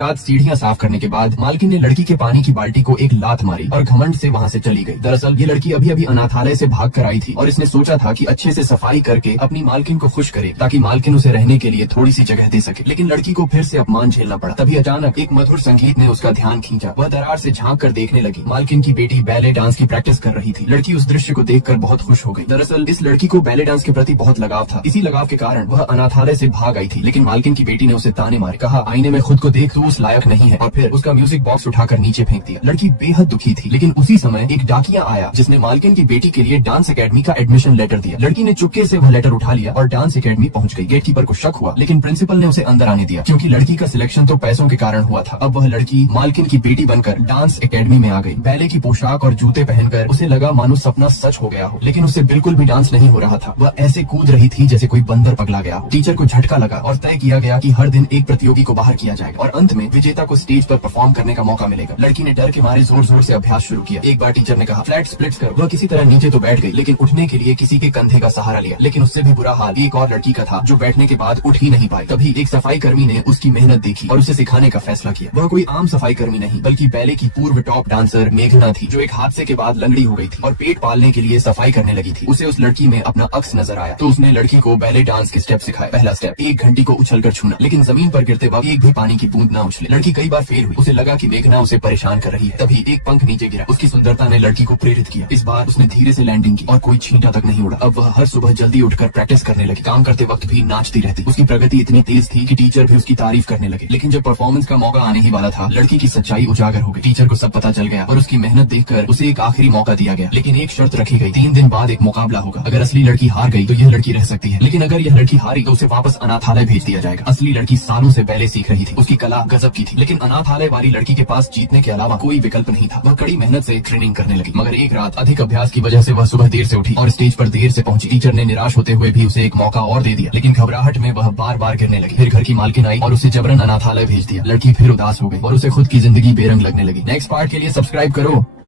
रात सीढ़ियां साफ करने के बाद मालकिन ने लड़की के पानी की बाल्टी को एक लात मारी और घमंड से वहां से चली गई। दरअसल ये लड़की अभी अभी अनाथालय से भाग कर आई थी और इसने सोचा था कि अच्छे से सफाई करके अपनी मालकिन को खुश करे ताकि मालकिन उसे रहने के लिए थोड़ी सी जगह दे सके, लेकिन लड़की को फिर से अपमान झेलना पड़ा। तभी अचानक एक मधुर संगीत ने उसका ध्यान खींचा। वह दरार से झांक कर देखने लगी। मालकिन की बेटी बैले डांस की प्रैक्टिस कर रही थी। लड़की उस दृश्य को देखकर बहुत खुश हो गई। दरअसल इस लड़की को बैले डांस के प्रति बहुत लगाव था। इसी लगाव के कारण वह अनाथालय से भाग आई थी, लेकिन मालकिन की बेटी ने उसे ताने मारे, कहा आईने में खुद को देख, तू उस लायक नहीं है, और फिर उसका म्यूजिक बॉक्स उठाकर नीचे फेंक दिया। लड़की बेहद दुखी थी, लेकिन उसी समय एक डाकिया आया जिसने मालकिन की बेटी के लिए डांस एकेडमी का एडमिशन लेटर दिया। लड़की ने चुपके से वह लेटर उठा लिया और डांस एकेडमी पहुंच गई। गेटकीपर को शक हुआ, लेकिन प्रिंसिपल ने उसे अंदर आने दिया क्योंकि लड़की का सिलेक्शन तो पैसों के कारण हुआ था। अब वह लड़की मालकिन की बेटी बनकर डांस एकेडमी में आ गई। बैले की पोशाक और जूते पहनकर उसे लगा मानो सपना सच हो गया हो, लेकिन उससे बिल्कुल भी डांस नहीं हो रहा था। वह ऐसे कूद रही थी जैसे कोई बंदर पगला गया हो। टीचर को झटका लगा और तय किया गया कि हर दिन एक प्रतियोगी को बाहर किया जाएगा और अंत में विजेता को स्टेज पर परफॉर्म करने का मौका मिलेगा। लड़की ने डर के मारे जोर जोर से अभ्यास शुरू किया। एक बार टीचर ने कहा फ्लैट स्प्लिट्स कर। वह किसी तरह नीचे तो बैठ गई, लेकिन उठने के लिए किसी के कंधे का सहारा लिया। लेकिन उससे भी बुरा हाल एक और लड़की का था जो बैठने के बाद उठ ही नहीं पाई। तभी एक सफाई कर्मी ने उसकी मेहनत देखी और उसे सिखाने का फैसला किया। वह कोई आम सफाई कर्मी नहीं बल्कि बैले की पूर्व टॉप डांसर मेघना थी, जो एक हादसे के बाद लंगड़ी हो गई थी और पेट पालने के लिए सफाई करने लगी थी। उसे उस लड़की में अपना अक्स नजर आया तो उसने लड़की को बैले डांस के स्टेप सिखाए। पहला स्टेप, एक घंटी को उछलकर छूना, लेकिन जमीन पर गिरते वक्त एक भी पानी की बूंद न उछले। लड़की कई बार फेल हुई। उसे लगा कि मेघना उसे परेशान कर रही है। तभी एक पंख नीचे गिरा। उसकी सुंदरता ने लड़की को प्रेरित किया। इस बार उसने धीरे से लैंडिंग की और कोई छींटा तक नहीं उड़ा। अब वह हर सुबह जल्दी उठकर प्रैक्टिस करने लगी। काम करते वक्त भी नाचती रहती। उसकी प्रगति इतनी तेज थी कि टीचर भी उसकी तारीफ करने लगे। लेकिन जब परफॉर्मेंस का मौका आने ही वाला था, लड़की की सच्चाई उजागर हो गई। टीचर को सब पता चल गया और उसकी मेहनत देखकर उसे एक आखिरी मौका दिया गया। लेकिन एक शर्त रखी गई, 3 दिन बाद एक मुकाबला होगा। अगर असली लड़की हार गई तो यह लड़की रह सकती है, लेकिन अगर यह लड़की हारी तो उसे वापस अनाथालय भेज दिया जाएगा। असली लड़की सालों से पहले सीख रही थी। उसकी कला गजब की थी, लेकिन अनाथालय वाली लड़की के पास जीतने के अलावा कोई विकल्प नहीं था। वह कड़ी मेहनत से ट्रेनिंग करने लगी, मगर एक रात अधिक अभ्यास की वजह से वह सुबह देर से उठी और स्टेज पर देर से पहुंची। टीचर ने निराश होते हुए भी उसे एक मौका और दे दिया, लेकिन घबराहट में वह बार बार गिरने लगी। फिर घर की मालकिन आई और उसे जबरन अनाथालय भेज दिया। लड़की फिर उदास हो गई और उसे खुद की जिंदगी बेरंग लगने लगी। नेक्स्ट पार्ट के लिए सब्सक्राइब करो।